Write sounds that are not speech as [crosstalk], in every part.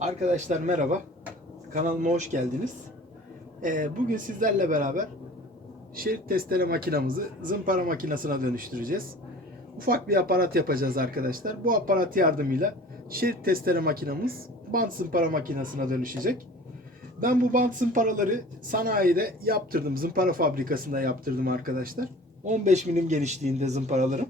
Arkadaşlar merhaba. Kanalıma hoş geldiniz. Ee, bugün sizlerle beraber şerit testere makinamızı zımpara makinesine dönüştüreceğiz. Ufak bir aparat yapacağız arkadaşlar. Bu aparat yardımıyla şerit testere makinamız bant zımpara makinesine dönüşecek. Ben bu bant zımparaları sanayide yaptırdım. Zımpara fabrikasında yaptırdım arkadaşlar. 15 milim genişliğinde zımparalarım.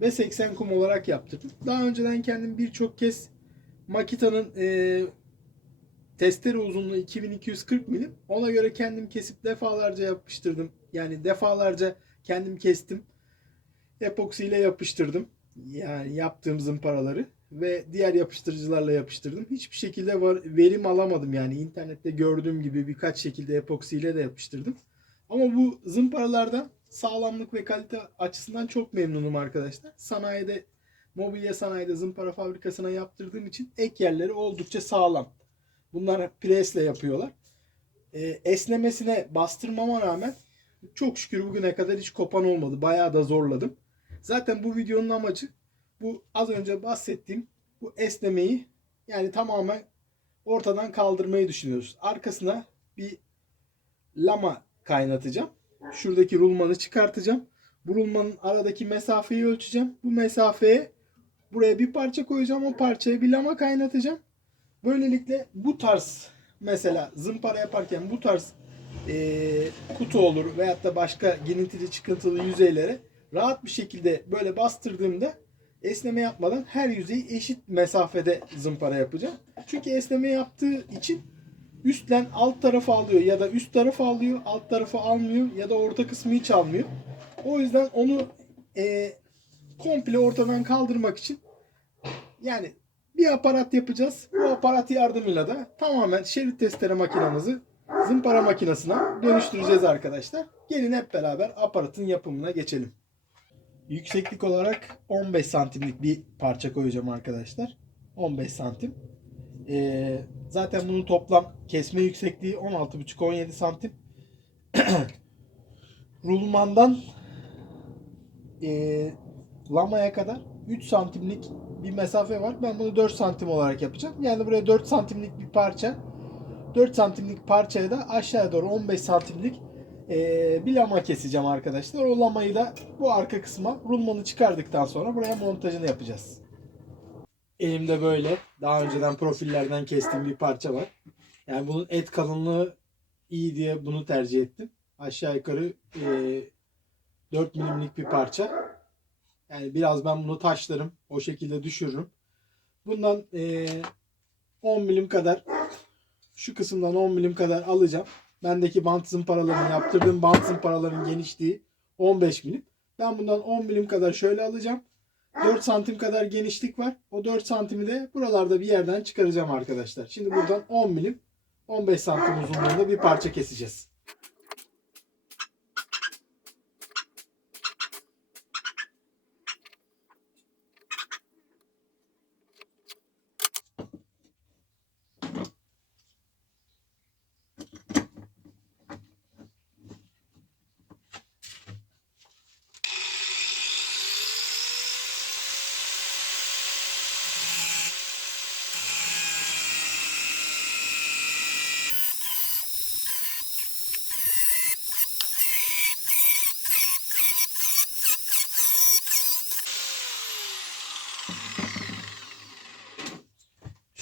Ve 80 kum olarak yaptırdım. Daha önceden kendim birçok kez Makita'nın e, testere uzunluğu 2240 milim. Ona göre kendim kesip defalarca yapıştırdım. Yani defalarca kendim kestim. Epoksi ile yapıştırdım. Yani yaptığım zımparaları ve diğer yapıştırıcılarla yapıştırdım. Hiçbir şekilde var, verim alamadım yani internette gördüğüm gibi birkaç şekilde epoksi ile de yapıştırdım. Ama bu zımparalardan sağlamlık ve kalite açısından çok memnunum arkadaşlar. Sanayide mobilya sanayide zımpara fabrikasına yaptırdığım için ek yerleri oldukça sağlam. Bunlar presle yapıyorlar. Ee, esnemesine bastırmama rağmen çok şükür bugüne kadar hiç kopan olmadı. Bayağı da zorladım. Zaten bu videonun amacı bu az önce bahsettiğim bu esnemeyi yani tamamen ortadan kaldırmayı düşünüyoruz. Arkasına bir lama kaynatacağım. Şuradaki rulmanı çıkartacağım. Bu rulmanın aradaki mesafeyi ölçeceğim. Bu mesafeye buraya bir parça koyacağım. O parçaya bir lama kaynatacağım. Böylelikle bu tarz mesela zımpara yaparken bu tarz eee, kutu olur veyahut da başka girintili çıkıntılı yüzeylere rahat bir şekilde böyle bastırdığımda esneme yapmadan her yüzeyi eşit mesafede zımpara yapacağım. Çünkü esneme yaptığı için üstten alt tarafı alıyor ya da üst tarafı alıyor, alt tarafı almıyor ya da orta kısmı hiç almıyor. O yüzden onu e, komple ortadan kaldırmak için yani bir aparat yapacağız. Bu aparat yardımıyla da tamamen şerit testere makinamızı zımpara makinesine dönüştüreceğiz arkadaşlar. Gelin hep beraber aparatın yapımına geçelim. Yükseklik olarak 15 santimlik bir parça koyacağım arkadaşlar. 15 santim. Ee, zaten bunun toplam kesme yüksekliği 16,5-17 santim. [clears throat] Rulmandan e, lamaya kadar 3 santimlik bir mesafe var. Ben bunu 4 santim olarak yapacağım. Yani buraya 4 santimlik bir parça. 4 santimlik parçaya da aşağıya doğru 15 santimlik e, bir lama keseceğim arkadaşlar. O lamayı da bu arka kısma rulmanı çıkardıktan sonra buraya montajını yapacağız. Elimde böyle daha önceden profillerden kestiğim bir parça var. Yani bunun et kalınlığı iyi diye bunu tercih ettim. Aşağı yukarı e, 4 milimlik bir parça. Yani biraz ben bunu taşlarım. O şekilde düşürürüm. Bundan e, 10 milim kadar şu kısımdan 10 milim kadar alacağım. Bendeki bant zımparalarını yaptırdığım bant zımparaların genişliği 15 milim. Ben bundan 10 milim kadar şöyle alacağım. 4 santim kadar genişlik var. O 4 santimi de buralarda bir yerden çıkaracağım arkadaşlar. Şimdi buradan 10 milim 15 santim uzunluğunda bir parça keseceğiz.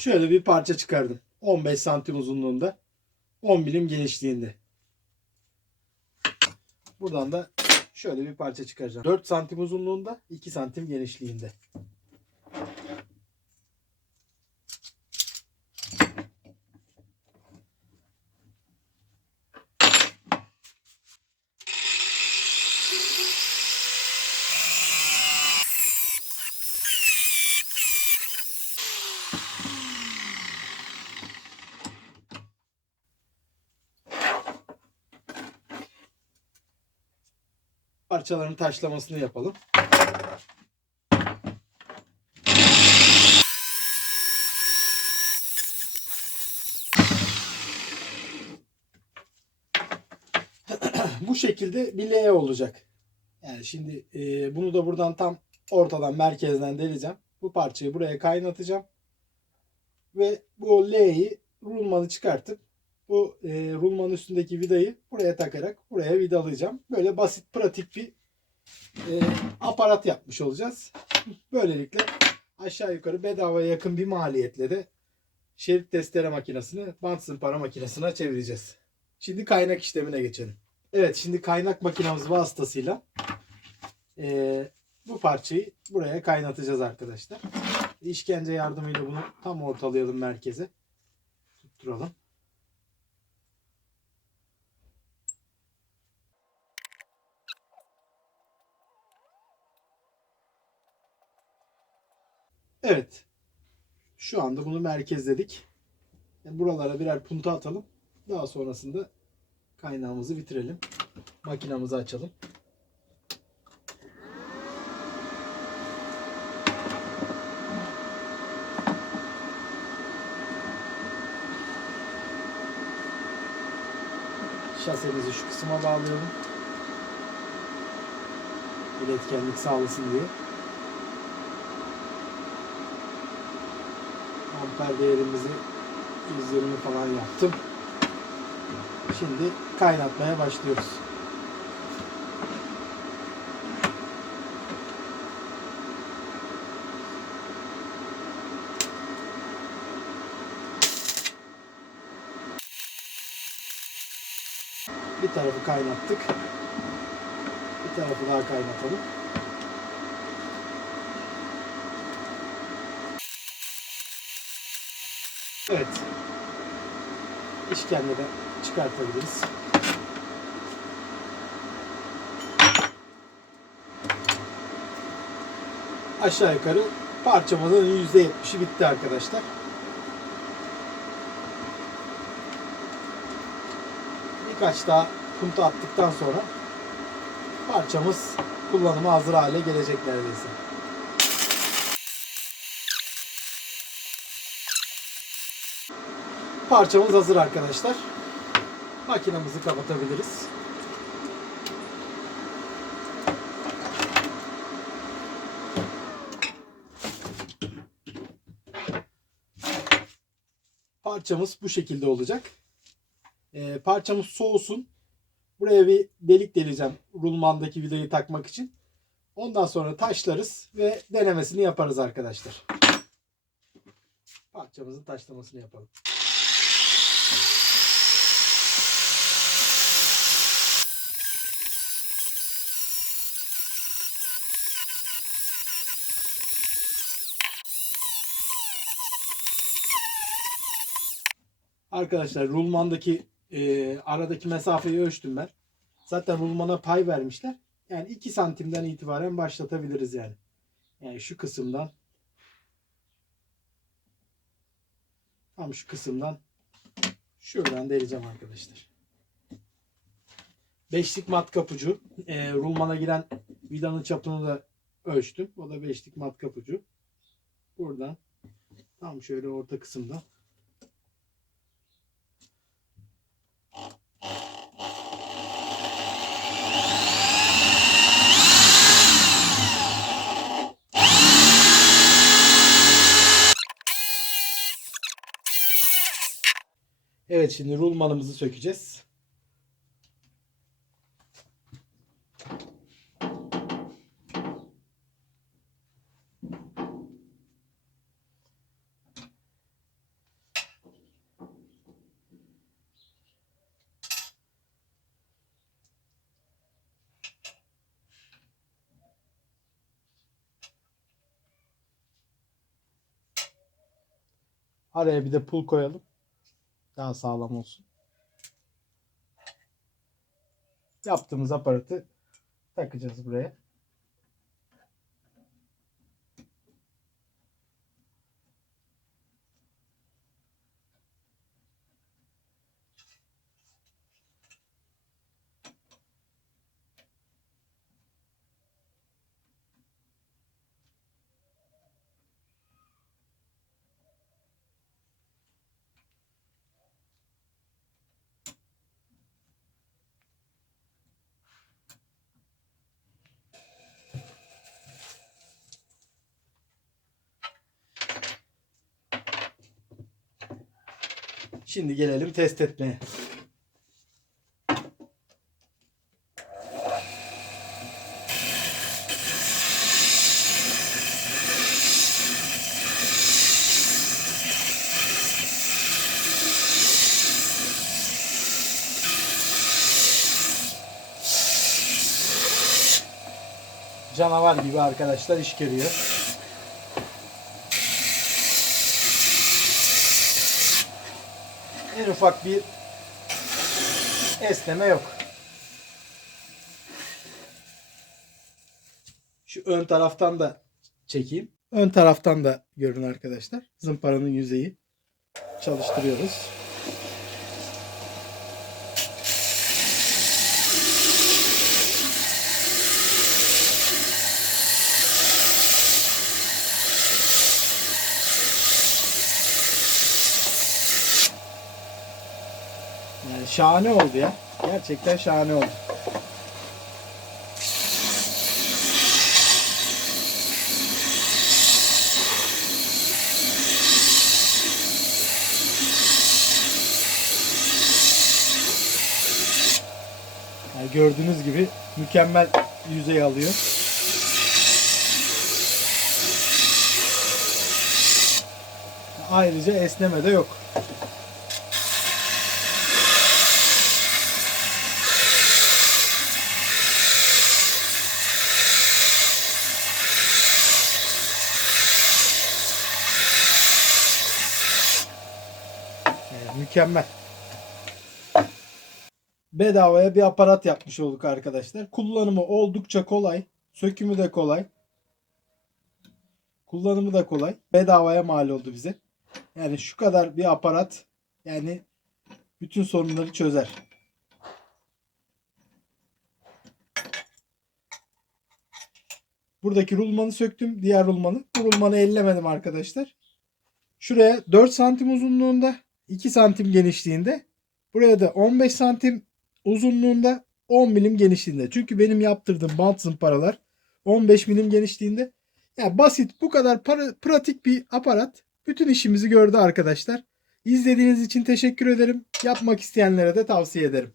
Şöyle bir parça çıkardım. 15 santim uzunluğunda. 10 milim genişliğinde. Buradan da şöyle bir parça çıkaracağım. 4 santim uzunluğunda, 2 santim genişliğinde. Parçaların taşlamasını yapalım. [clears throat] Bu şekilde bir L olacak. Yani şimdi e, bunu da buradan tam ortadan merkezden deleceğim. Bu parçayı buraya kaynatacağım. ve bu L'yi rulmanı çıkartıp bu e, rulmanın üstündeki vidayı buraya takarak buraya vidalayacağım. Böyle basit pratik bir e, aparat yapmış olacağız. Böylelikle aşağı yukarı bedavaya yakın bir maliyetle de şerit testere makinesini bant zımpara makinesine çevireceğiz. Şimdi kaynak işlemine geçelim. Evet şimdi kaynak makinamız vasıtasıyla e, bu parçayı buraya kaynatacağız arkadaşlar. İşkence yardımıyla bunu tam ortalayalım merkeze. Tutturalım. Evet. Şu anda bunu merkezledik. E, Buralara birer punta atalım. Daha sonrasında kaynağımızı bitirelim. Makinamızı açalım. Şasemizi şu kısma bağlayalım. İletkenlik sağlasın diye. Amper değerimizi 120 falan yaptım. Şimdi kaynatmaya başlıyoruz. Bir tarafı kaynattık. Bir tarafı daha kaynatalım. Evet. İşkembeden çıkartabiliriz. Aşağı yukarı parçamızın %70'i bitti arkadaşlar. Birkaç daha punta attıktan sonra parçamız kullanıma hazır hale gelecek neredeyse. Parçamız hazır arkadaşlar. Makinamızı kapatabiliriz. Parçamız bu şekilde olacak. Ee, parçamız soğusun. Buraya bir delik deleceğim rulmandaki vidayı takmak için. Ondan sonra taşlarız ve denemesini yaparız arkadaşlar. Parçamızın taşlamasını yapalım. Arkadaşlar rulmandaki e, aradaki mesafeyi ölçtüm ben. Zaten rulmana pay vermişler. Yani 2 santimden itibaren başlatabiliriz yani. Yani şu kısımdan tam şu kısımdan şuradan deleceğim arkadaşlar. Beşlik matkap ucu. E, rulmana giren vidanın çapını da ölçtüm. O da beşlik matkap ucu. Buradan tam şöyle orta kısımdan Evet şimdi rulmanımızı sökeceğiz. Araya bir de pul koyalım. Daha sağlam olsun. Yaptığımız aparatı takacağız buraya. Şimdi gelelim test etmeye. Canavar gibi arkadaşlar iş görüyor. En ufak bir esneme yok. Şu ön taraftan da çekeyim. Ön taraftan da görün arkadaşlar. Zımparanın yüzeyi çalıştırıyoruz. Yani şahane oldu ya. Gerçekten şahane oldu. Yani gördüğünüz gibi mükemmel yüzey alıyor. Ayrıca esneme de yok. Yani mükemmel. Bedavaya bir aparat yapmış olduk arkadaşlar. Kullanımı oldukça kolay. Sökümü de kolay. Kullanımı da kolay. Bedavaya mal oldu bize. Yani şu kadar bir aparat yani bütün sorunları çözer. Buradaki rulmanı söktüm. Diğer rulmanı. Bu rulmanı ellemedim arkadaşlar. Şuraya 4 santim uzunluğunda 2 santim genişliğinde. Buraya da 15 santim uzunluğunda 10 milim genişliğinde. Çünkü benim yaptırdığım bant zımparalar 15 milim genişliğinde. Yani basit bu kadar para, pratik bir aparat bütün işimizi gördü arkadaşlar. İzlediğiniz için teşekkür ederim. Yapmak isteyenlere de tavsiye ederim.